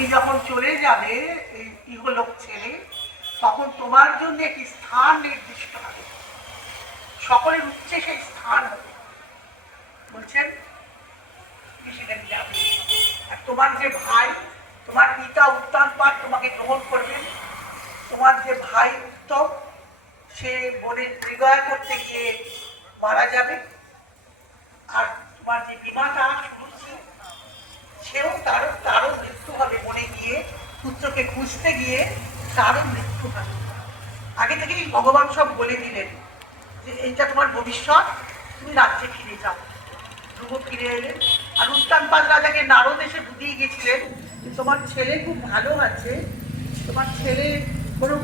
তুমি যখন চলে যাবে, এই ইহলোক ছেড়ে, তখন তোমার জন্য একটি স্থান নির্দিষ্ট হবে। সকলের উচ্চে সেই স্থান হবে। বলছেন আর তোমার যে ভাই, তোমার পিতা উত্তান পাঠ তোমাকে গ্রহণ করবেন। তোমার যে ভাই উত্তম, সে বনের হৃদয় করতে গিয়ে মারা যাবে। আর তোমার যে বিমাতা শুনছি সেও তারও তারও হবে বনে গিয়ে পুত্রকে খুঁজতে গিয়ে তারও মৃত্যু হবে আগে থেকেই ভগবান সব বলে দিলেন যে, এইটা তোমার ভবিষ্যৎ, তুমি রাজ্যে ফিরে যাও। ধ্রুব ফিরে এলেন। আর উত্তানপাদ রাজাকে নারদ এসে বুঝিয়ে গেছিলেন তোমার ছেলে খুব ভালো আছে, তোমার ছেলে কোনো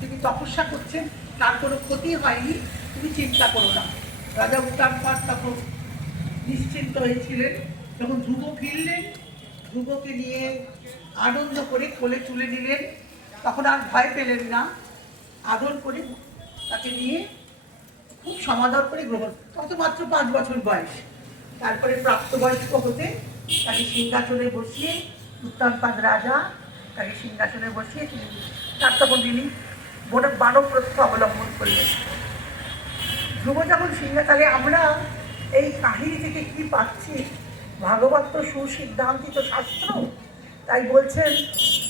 তিনি তপস্যা করছেন তার কোনো ক্ষতি হয়নি, তুমি চিন্তা করো না। রাজা উত্তানপাদ তখন নিশ্চিন্ত হয়েছিলেন। যখন ধ্রুব ফিরলেন ধ্রুবকে নিয়ে আনন্দ করে কোলে তুলে নিলেন। তখন আর ভয় পেলেন না। আদর করে তাকে নিয়ে খুব সমাদর করে গ্রহণ তত মাত্র পাঁচ বছর বয়স। তারপরে প্রাপ্তবয়স্ক হতে তাকে সিংহাসনে বসিয়ে উত্তানপাদ রাজা তাকে সিংহাসনে বসিয়ে তিনি তার তখন তিনি বন বানব প্রথা অবলম্বন করলেন। ধ্রুব যখন সিংহাতালে আমরা এই কাহিনী থেকে কি পাচ্ছি? ভাগবত তো সুসিদ্ধান্তিত শাস্ত্র? তাই বলছেন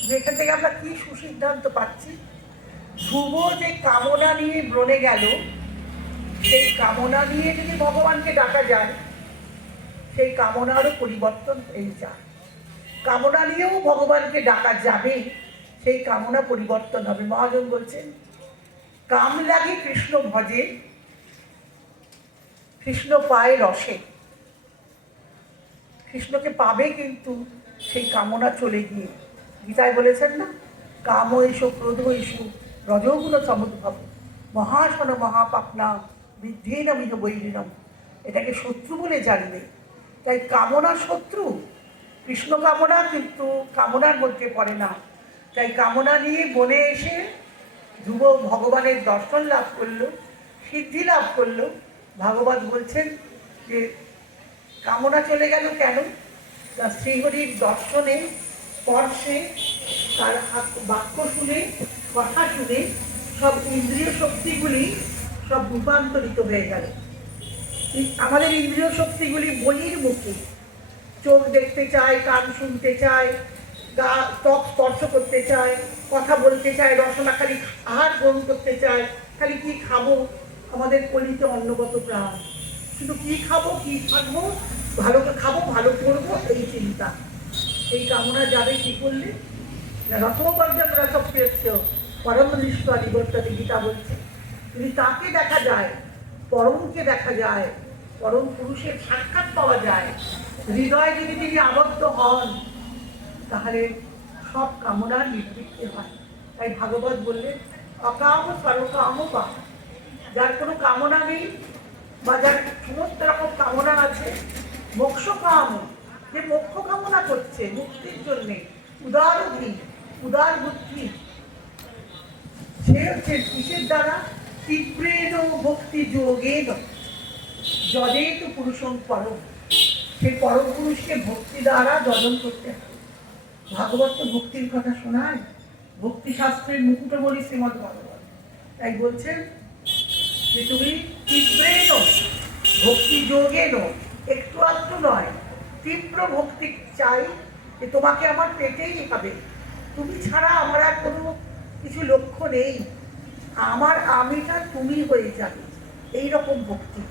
যে এখান থেকে আমরা কি সুসিদ্ধান্ত পাচ্ছি? ধ্রুব যে কামনা নিয়ে ব্রণে গেল, সেই কামনা নিয়ে যদি ভগবানকে ডাকা যায়, সেই কামনারও পরিবর্তন এই যায় কামনা নিয়েও ভগবানকে ডাকা যাবে, সেই কামনা পরিবর্তন হবে। মহাজন বলছেন, কাম লাগে কৃষ্ণ ভজে, কৃষ্ণ পায় রসে। কৃষ্ণকে পাবে কিন্তু সেই কামনা চলে গিয়ে। গীতায় বলেছেন না, কাম এসো, ক্রোধ এসো, রজগুণ সমুদ্ভব মহাসন মহাপাপনা, বৃদ্ধেন মিহ বৈরিনম এটাকে শত্রু বলে জানবে। তাই কামনা শত্রু, কৃষ্ণ কামনা কিন্তু কামনার মধ্যে পড়ে না। তাই কামনা নিয়ে বনে এসে ধ্রুব ভগবানের দর্শন লাভ করল, সিদ্ধি লাভ করল। ভাগবত বলছেন যে কামনা চলে গেল কেন? না শ্রীহরির দর্শনে, স্পর্শে, তার বাক্য শুনে, কথা শুনে সব ইন্দ্রিয় শক্তিগুলি সব রূপান্তরিত হয়ে গেল। আমাদের ইন্দ্রিয় শক্তিগুলি বহির্মুখী চোখ দেখতে চায়, কান শুনতে চায়, গা, ত্বক স্পর্শ করতে চায়, কথা বলতে চায় রসনা খালি আহার গ্রহণ করতে চায় খালি কি খাব? আমাদের কলিতে অন্নগত প্রাণ। শুধু কি খাব, কি থাকব, ভালো খাব, ভালো করব, এই চিন্তা। এই কামনা যাবে কি করলে? রথপর্যন্ত রসব পেয়েছ। পরম দৃষ্ট নিবর্তনে গীতা বলছে। যদি তাকে দেখা যায়, পরমকে দেখা যায়, পরম পুরুষের সাক্ষাৎ পাওয়া যায়, হৃদয়ে যদি তিনি আবদ্ধ হন, তাহলে সব কামনা নিবৃত্তি হয়। তাই ভাগবত বললেন অকাম সর্বকাম পা যার কোনো কামনা নেই বা যার সমস্ত রকম কামনা আছে মোক্ষ কাম যে মোক্ষ কামনা করছে, মুক্তির জন্যে। উদার বুদ্ধি উদার বুদ্ধি। সে হচ্ছে কিসের দ্বারা? তীব্রেণ ভক্তি যোগেন। যদেত পুরুষম পরম। সেই পরম পুরুষকে ভক্তি দ্বারা যজন করতে হবে ভাগবত ভক্তির কথা শোনায়। ভক্তি শাস্ত্রের মুকুট বলি শ্রীমদ ভাগবত। তাই বলছেন যে তুমি তীব্রেণ ভক্তি যোগেন একটু আধটু নয়, তীব্র ভক্তি চাই যে তোমাকে আমার পেটেই হবে তুমি ছাড়া আমার আর কোনো কিছু লক্ষ্য নেই। আমার আমিটা তুমি হয়ে যাবে। এইরকম ভক্তি।